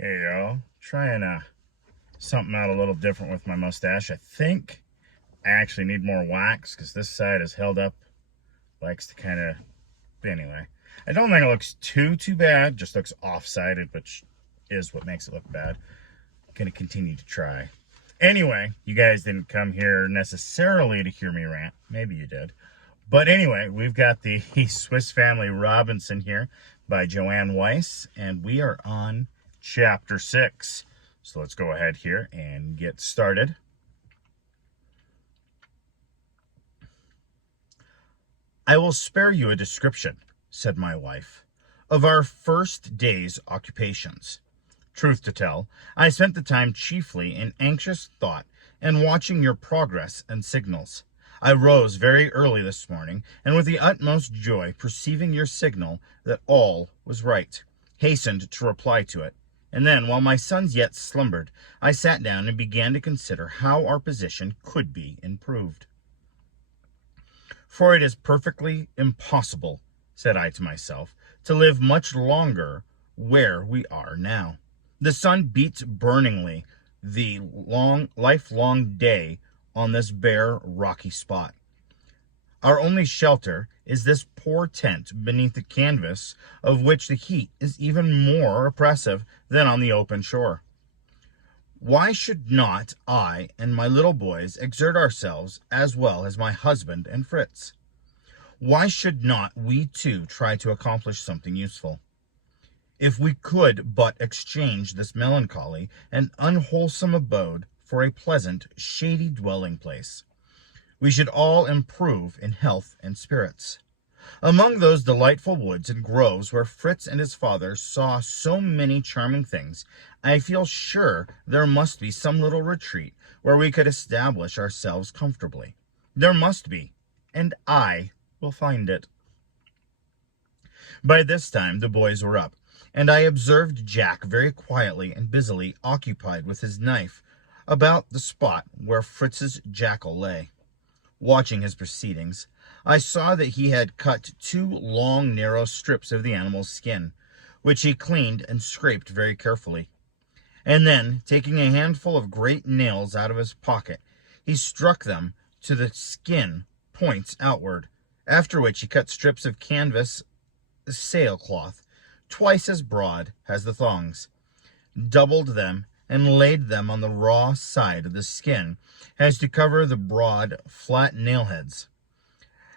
Here you go. Trying something out a little different with my mustache. I think I actually need more wax because this side is held up. Likes to kind of... Anyway, I don't think it looks too bad. Just looks off-sided, which is what makes it look bad. Gonna continue to try. Anyway, you guys didn't come here necessarily to hear me rant. Maybe you did. But anyway, we've got the Swiss Family Robinson here by Joanne Weiss, and we are on Chapter 6. So let's go ahead here and get started. I will spare you a description, said my wife, of our first day's occupations. Truth to tell, I spent the time chiefly in anxious thought and watching your progress and signals. I rose very early this morning, and with the utmost joy, perceiving your signal that all was right, hastened to reply to it. And then, while my sons yet slumbered, I sat down and began to consider how our position could be improved. For it is perfectly impossible, said I to myself, to live much longer where we are now. The sun beats burningly the lifelong day on this bare, rocky spot. Our only shelter is this poor tent beneath the canvas, of which the heat is even more oppressive than on the open shore. Why should not I and my little boys exert ourselves as well as my husband and Fritz? Why should not we too try to accomplish something useful? If we could but exchange this melancholy and unwholesome abode for a pleasant, shady dwelling place, we should all improve in health and spirits. Among those delightful woods and groves where Fritz and his father saw so many charming things, I feel sure there must be some little retreat where we could establish ourselves comfortably. There must be, and I will find it. By this time the boys were up, and I observed Jack very quietly and busily occupied with his knife about the spot where Fritz's jackal lay. Watching his proceedings, I saw that he had cut 2 long, narrow strips of the animal's skin, which he cleaned and scraped very carefully. And then, taking a handful of great nails out of his pocket, he struck them to the skin points outward, after which he cut strips of canvas sailcloth, twice as broad as the thongs, doubled them, and laid them on the raw side of the skin as to cover the broad, flat nail-heads.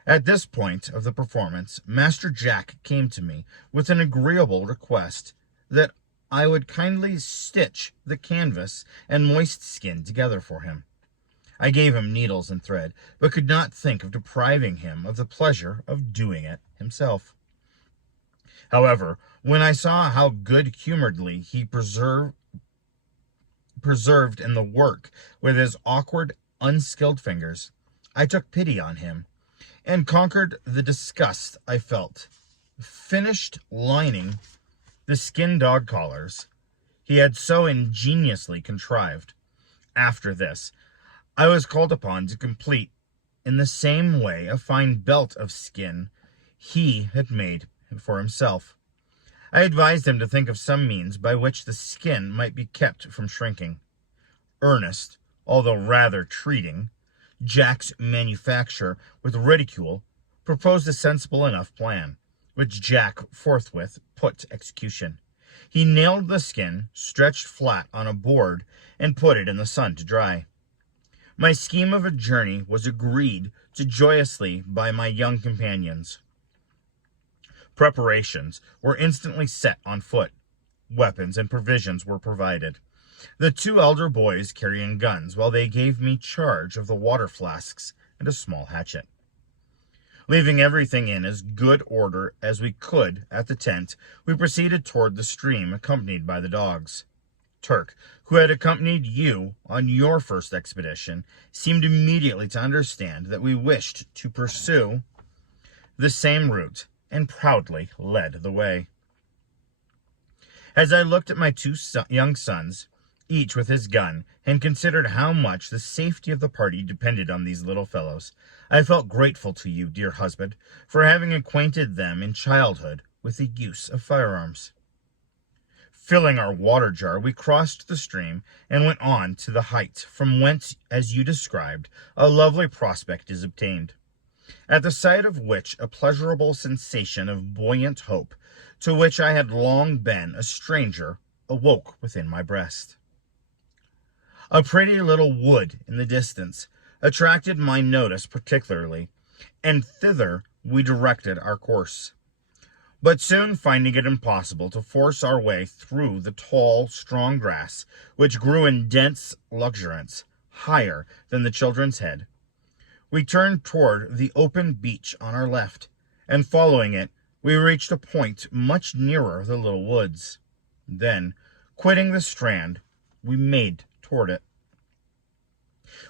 At this point of the performance, Master Jack came to me with an agreeable request that I would kindly stitch the canvas and moist skin together for him. I gave him needles and thread, but could not think of depriving him of the pleasure of doing it himself. However, when I saw how good-humoredly he persevered in the work with his awkward, unskilled fingers, I took pity on him, and conquered the disgust I felt. Finished lining the skin dog collars he had so ingeniously contrived. After this, I was called upon to complete in the same way a fine belt of skin he had made for himself. I advised him to think of some means by which the skin might be kept from shrinking. Ernest, although rather treating Jack's manufacture with ridicule, proposed a sensible enough plan, which Jack forthwith put to execution. He nailed the skin, stretched flat on a board, and put it in the sun to dry. My scheme of a journey was agreed to joyously by my young companions. Preparations were instantly set on foot. Weapons and provisions were provided, the 2 elder boys carrying guns, while they gave me charge of the water flasks and a small hatchet. Leaving everything in as good order as we could at the tent, we proceeded toward the stream, accompanied by the dogs. Turk, who had accompanied you on your first expedition, seemed immediately to understand that we wished to pursue the same route, and proudly led the way. As I looked at my 2 young sons, each with his gun, and considered how much the safety of the party depended on these little fellows, I felt grateful to you, dear husband, for having acquainted them in childhood with the use of firearms. Filling our water jar, we crossed the stream and went on to the height, from whence, as you described, a lovely prospect is obtained, at the sight of which a pleasurable sensation of buoyant hope, to which I had long been a stranger, awoke within my breast. A pretty little wood in the distance attracted my notice particularly, and thither we directed our course. But soon finding it impossible to force our way through the tall, strong grass, which grew in dense luxuriance, higher than the children's head, we turned toward the open beach on our left, and following it, we reached a point much nearer the little woods. Then, quitting the strand, we made toward it.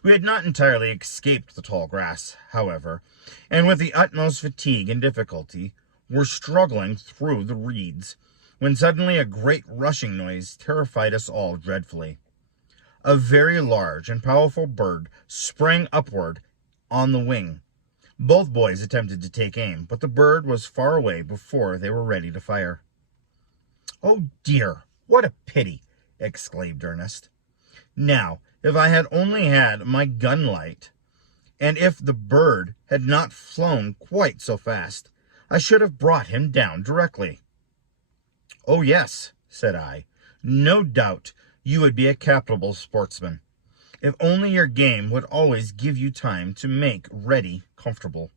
We had not entirely escaped the tall grass, however, and with the utmost fatigue and difficulty were struggling through the reeds, when suddenly a great rushing noise terrified us all dreadfully. A very large and powerful bird sprang upward on the wing. Both boys attempted to take aim, but the bird was far away before they were ready to fire. "Oh dear, what a pity!" exclaimed Ernest. "Now, if I had only had my gun light, and if the bird had not flown quite so fast, I should have brought him down directly." "Oh yes," said I, "no doubt you would be a capital sportsman, if only your game would always give you time to make ready comfortable."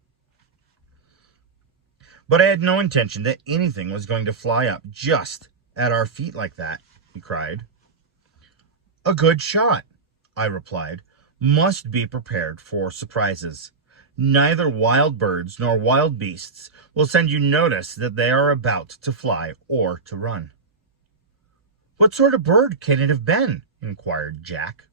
"But I had no intention that anything was going to fly up just at our feet like that," he cried. "A good shot," I replied, "must be prepared for surprises. Neither wild birds nor wild beasts will send you notice that they are about to fly or to run." "What sort of bird can it have been?" inquired Jack.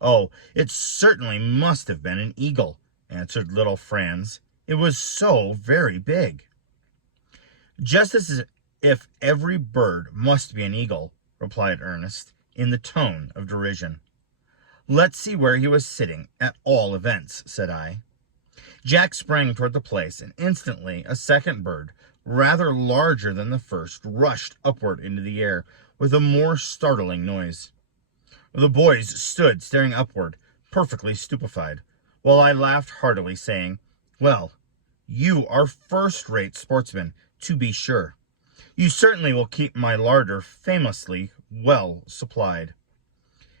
"Oh, it certainly must have been an eagle," answered little Franz. "It was so very big." "Just as if every bird must be an eagle," replied Ernest, in the tone of derision. "Let's see where he was sitting, at all events," said I. Jack sprang toward the place, and instantly a second bird, rather larger than the first, rushed upward into the air with a more startling noise. The boys stood staring upward, perfectly stupefied, while I laughed heartily, saying, "Well, you are first-rate sportsmen, to be sure. You certainly will keep my larder famously well supplied."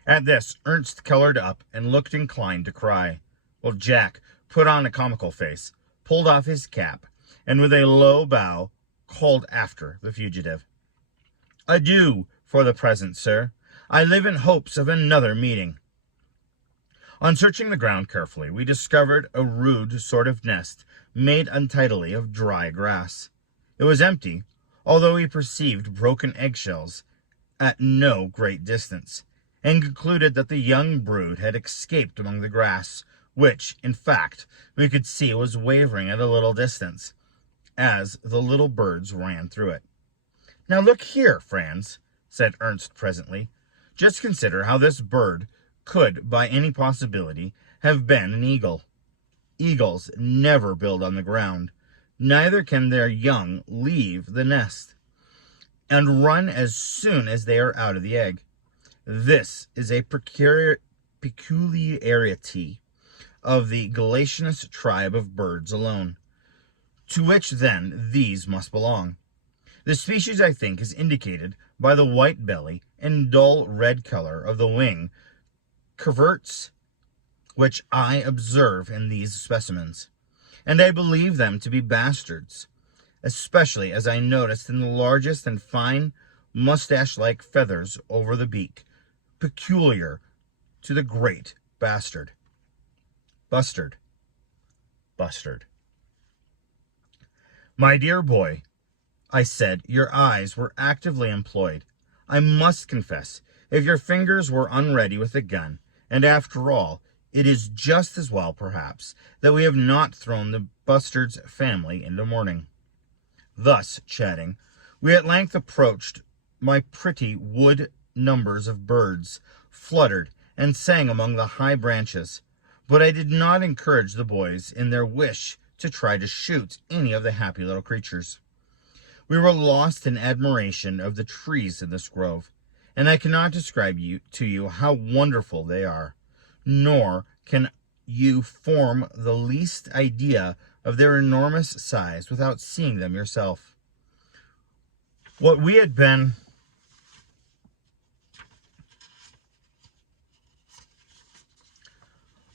At this, Ernst colored up and looked inclined to cry, while Jack put on a comical face, pulled off his cap, and with a low bow called after the fugitive, "Adieu for the present, sir. I live in hopes of another meeting." On searching the ground carefully, we discovered a rude sort of nest made untidily of dry grass. It was empty, although we perceived broken eggshells at no great distance, and concluded that the young brood had escaped among the grass, which, in fact, we could see was wavering at a little distance, as the little birds ran through it. "Now look here, Franz," said Ernst presently. "Just consider how this bird could, by any possibility, have been an eagle. Eagles never build on the ground, neither can their young leave the nest, and run as soon as they are out of the egg. This is a peculiarity of the galatinous tribe of birds alone, to which then these must belong. The species, I think, is indicated by the white belly and dull red color of the wing coverts which I observe in these specimens, and I believe them to be bastards, especially as I noticed in the largest and fine mustache-like feathers over the beak, peculiar to the great bustard. "My dear boy," I said, "your eyes were actively employed. I must confess, if your fingers were unready with the gun, and after all, it is just as well, perhaps, that we have not thrown the bustard's family into mourning." Thus chatting, we at length approached my pretty wood. Numbers of birds fluttered and sang among the high branches, but I did not encourage the boys in their wish to try to shoot any of the happy little creatures. We were lost in admiration of the trees in this grove, and I cannot describe to you how wonderful they are, nor can you form the least idea of their enormous size without seeing them yourself. What we had been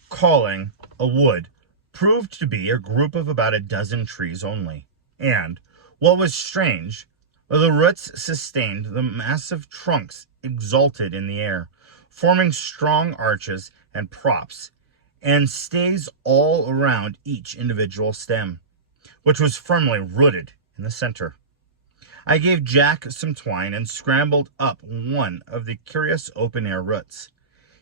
calling a wood proved to be a group of about a dozen trees only, and, what was strange, the roots sustained the massive trunks exalted in the air, forming strong arches and props, and stays all around each individual stem, which was firmly rooted in the center. I gave Jack some twine and scrambled up one of the curious open-air roots.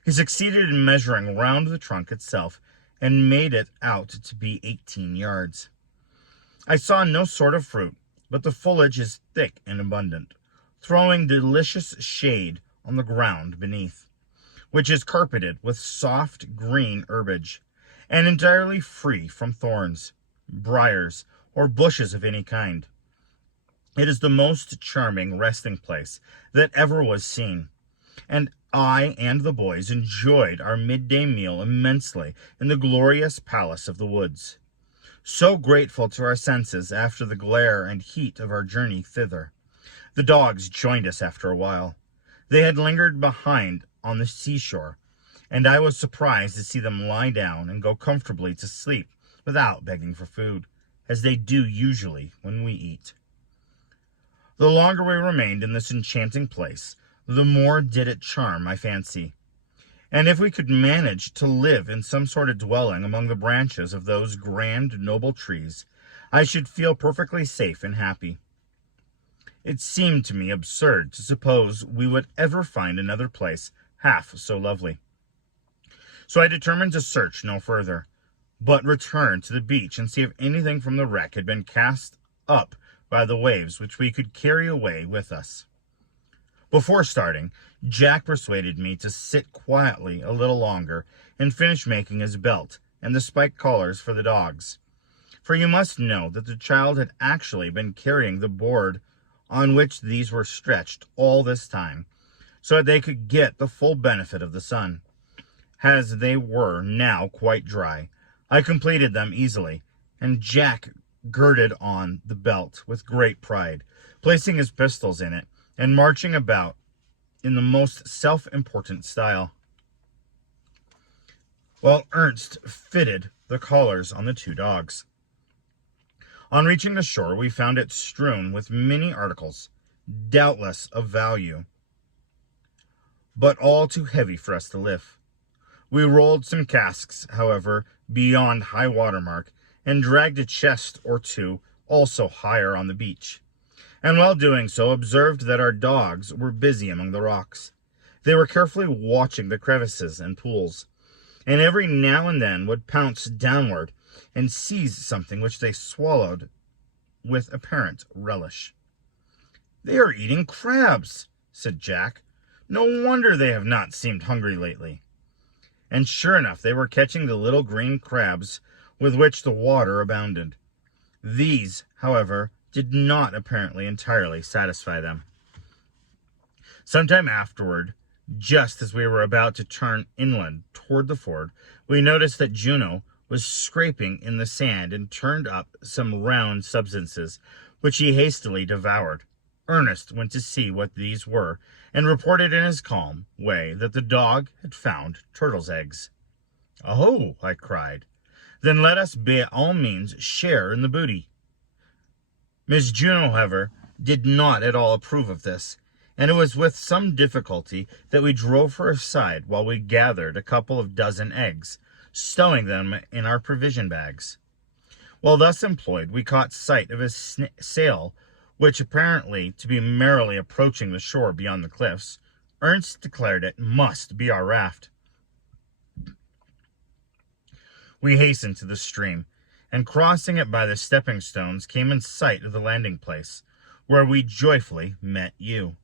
He succeeded in measuring round the trunk itself and made it out to be 18 yards. I saw no sort of fruit, but the foliage is thick and abundant, throwing delicious shade on the ground beneath, which is carpeted with soft green herbage, and entirely free from thorns, briars, or bushes of any kind. It is the most charming resting place that ever was seen, and I and the boys enjoyed our midday meal immensely in the glorious palace of the woods, so grateful to our senses after the glare and heat of our journey thither. The dogs joined us after a while. They had lingered behind on the seashore, and I was surprised to see them lie down and go comfortably to sleep without begging for food, as they do usually when we eat. The longer we remained in this enchanting place, the more did it charm my fancy. And if we could manage to live in some sort of dwelling among the branches of those grand, noble trees, I should feel perfectly safe and happy. It seemed to me absurd to suppose we would ever find another place half so lovely. So I determined to search no further, but return to the beach and see if anything from the wreck had been cast up by the waves which we could carry away with us. Before starting, Jack persuaded me to sit quietly a little longer and finish making his belt and the spiked collars for the dogs. For you must know that the child had actually been carrying the board on which these were stretched all this time, so that they could get the full benefit of the sun. As they were now quite dry, I completed them easily, and Jack girded on the belt with great pride, placing his pistols in it, and marching about in the most self-important style, while Ernst fitted the collars on the two dogs. On reaching the shore, we found it strewn with many articles, doubtless of value, but all too heavy for us to lift. We rolled some casks, however, beyond high water mark, and dragged a chest or two also higher on the beach, and while doing so observed that our dogs were busy among the rocks. They were carefully watching the crevices and pools, and every now and then would pounce downward and seize something which they swallowed with apparent relish. "They are eating crabs," said Jack. "No wonder they have not seemed hungry lately." And sure enough, they were catching the little green crabs with which the water abounded. These, however, did not apparently entirely satisfy them. Some time afterward, just as we were about to turn inland toward the ford, we noticed that Juno was scraping in the sand and turned up some round substances, which he hastily devoured. Ernest went to see what these were, and reported in his calm way that the dog had found turtles' eggs. "Oh," I cried, "then let us by all means share in the booty." Miss Juno, however, did not at all approve of this, and it was with some difficulty that we drove her aside while we gathered a couple of dozen eggs, stowing them in our provision bags. While thus employed, we caught sight of a sail, which apparently to be merrily approaching the shore beyond the cliffs. Ernst declared it must be our raft. We hastened to the stream, and crossing it by the stepping stones, came in sight of the landing place, where we joyfully met you.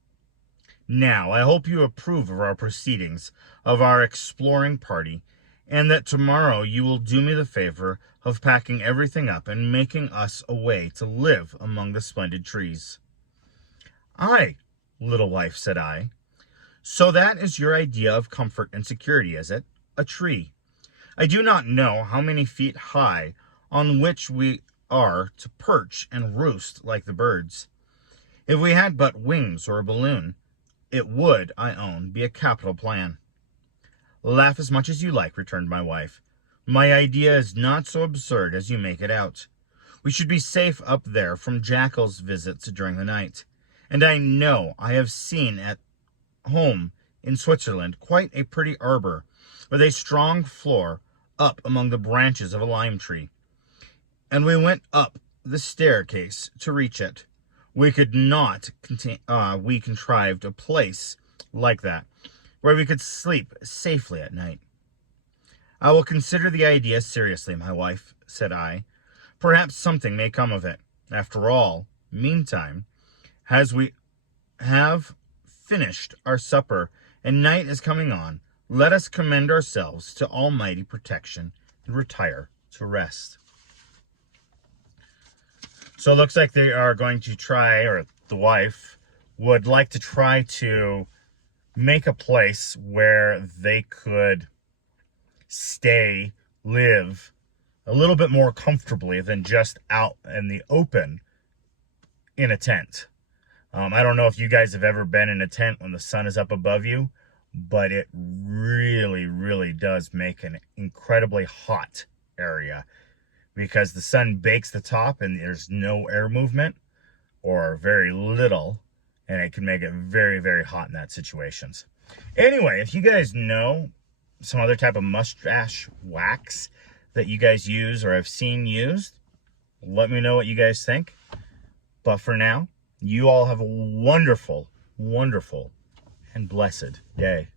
Now, I hope you approve of our proceedings, of our exploring party, and that tomorrow you will do me the favor of packing everything up and making us a way to live among the splendid trees." "Aye, little wife," said I. "So that is your idea of comfort and security, is it? A tree. I do not know how many feet high, on which we are to perch and roost like the birds. If we had but wings or a balloon, it would, I own, be a capital plan." "Laugh as much as you like," returned my wife. "My idea is not so absurd as you make it out. We should be safe up there from jackals' visits during the night. And I know I have seen at home in Switzerland quite a pretty arbor, with a strong floor up among the branches of a lime tree. And we went up the staircase to reach it. We could not we contrived a place like that, where we could sleep safely at night." "I will consider the idea seriously, my wife," said I. "Perhaps something may come of it. After all, meantime, as we have finished our supper and night is coming on, let us commend ourselves to Almighty protection and retire to rest." So it looks like they are going to try, or the wife would like to try to make a place where they could stay, live a little bit more comfortably than just out in the open in a tent. I don't know if you guys have ever been in a tent when the sun is up above you, but it really, really does make an incredibly hot area because the sun bakes the top and there's no air movement or very little, and it can make it very, very hot in that situations. Anyway, if you guys know some other type of mustache wax that you guys use or have seen used, let me know what you guys think. But for now, you all have a wonderful, wonderful, and blessed day.